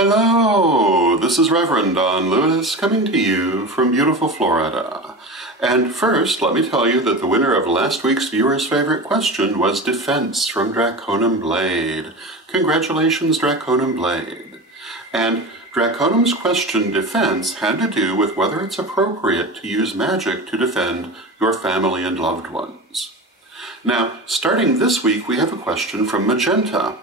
Hello, this is Reverend Don Lewis coming to you from beautiful Florida. And first, let me tell you that the winner of last week's viewer's favorite question was Defense from Draconum Blade. Congratulations, Draconum Blade. And Draconum's question, Defense, had to do with whether it's appropriate to use magic to defend your family and loved ones. Now, starting this week, we have a question from Magenta.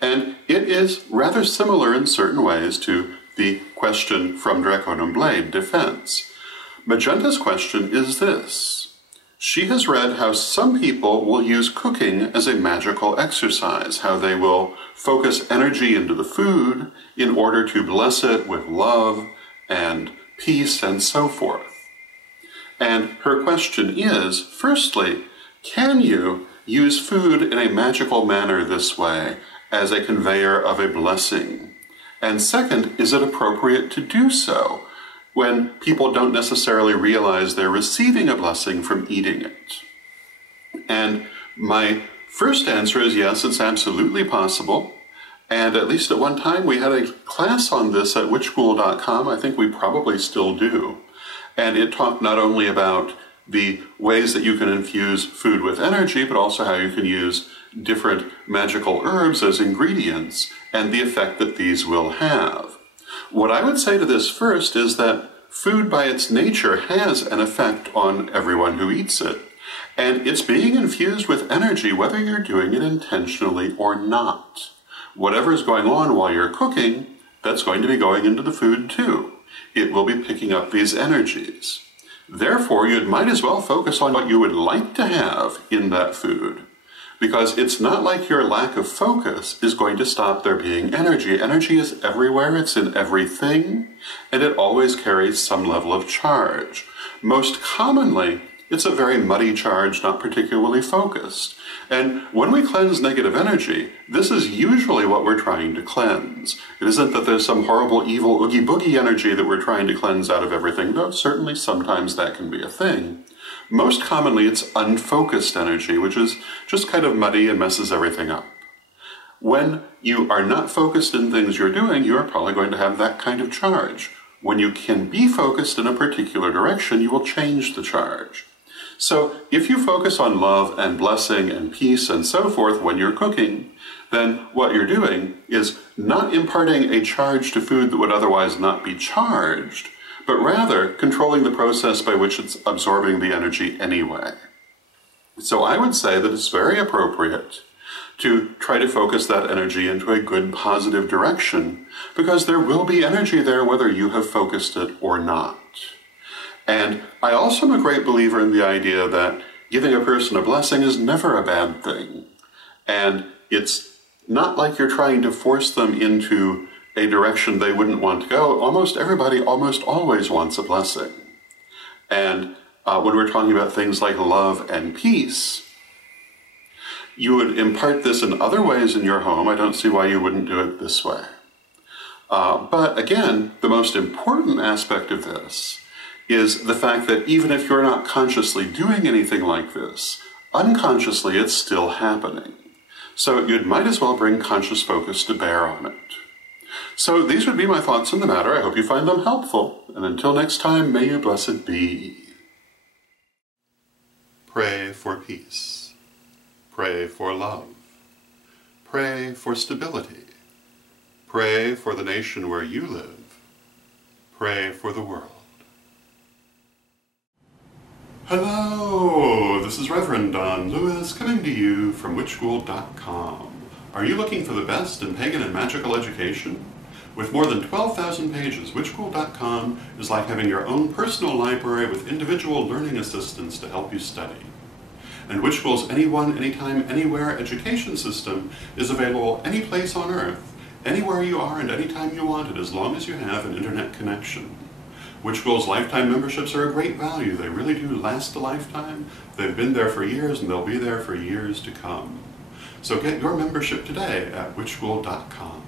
And it is rather similar in certain ways to the question from Draconum Blade, Defense. Magenta's question is this. She has read how some people will use cooking as a magical exercise, how they will focus energy into the food in order to bless it with love and peace and so forth. And her question is, firstly, can you use food in a magical manner this way, as a conveyor of a blessing? And second, is it appropriate to do so when people don't necessarily realize they're receiving a blessing from eating it? And my first answer is yes, it's absolutely possible. And at least at one time we had a class on this at witchschool.com. I think we probably still do. And it talked not only about the ways that you can infuse food with energy, but also how you can use different magical herbs as ingredients and the effect that these will have. What I would say to this first is that food by its nature has an effect on everyone who eats it, and it's being infused with energy whether you're doing it intentionally or not. Whatever is going on while you're cooking, that's going to be going into the food too. It will be picking up these energies. Therefore, you might as well focus on what you would like to have in that food, because it's not like your lack of focus is going to stop there being energy. Energy is everywhere, it's in everything, and it always carries some level of charge. Most commonly, it's a very muddy charge, not particularly focused. And when we cleanse negative energy, this is usually what we're trying to cleanse. It isn't that there's some horrible, evil, oogie-boogie energy that we're trying to cleanse out of everything, though certainly sometimes that can be a thing. Most commonly, it's unfocused energy, which is just kind of muddy and messes everything up. When you are not focused in things you're doing, you are probably going to have that kind of charge. When you can be focused in a particular direction, you will change the charge. So if you focus on love and blessing and peace and so forth when you're cooking, then what you're doing is not imparting a charge to food that would otherwise not be charged, but rather controlling the process by which it's absorbing the energy anyway. So I would say that it's very appropriate to try to focus that energy into a good positive direction, because there will be energy there whether you have focused it or not. And I also am a great believer in the idea that giving a person a blessing is never a bad thing. And it's not like you're trying to force them into a direction they wouldn't want to go. Almost everybody almost always wants a blessing. And when we're talking about things like love and peace, you would impart this in other ways in your home. I don't see why you wouldn't do it this way. But again, the most important aspect of this is the fact that even if you're not consciously doing anything like this, unconsciously it's still happening. So you might as well bring conscious focus to bear on it. So these would be my thoughts on the matter. I hope you find them helpful. And until next time, may you blessed be. Pray for peace. Pray for love. Pray for stability. Pray for the nation where you live. Pray for the world. Hello, this is Reverend Don Lewis coming to you from witchschool.com. Are you looking for the best in pagan and magical education? With more than 12,000 pages, witchschool.com is like having your own personal library with individual learning assistants to help you study. And Witchschool's Anyone, Anytime, Anywhere education system is available any place on Earth, anywhere you are and anytime you want it, as long as you have an internet connection. Witchschool's lifetime memberships are a great value. They really do last a lifetime. They've been there for years and they'll be there for years to come. So get your membership today at witchschool.com.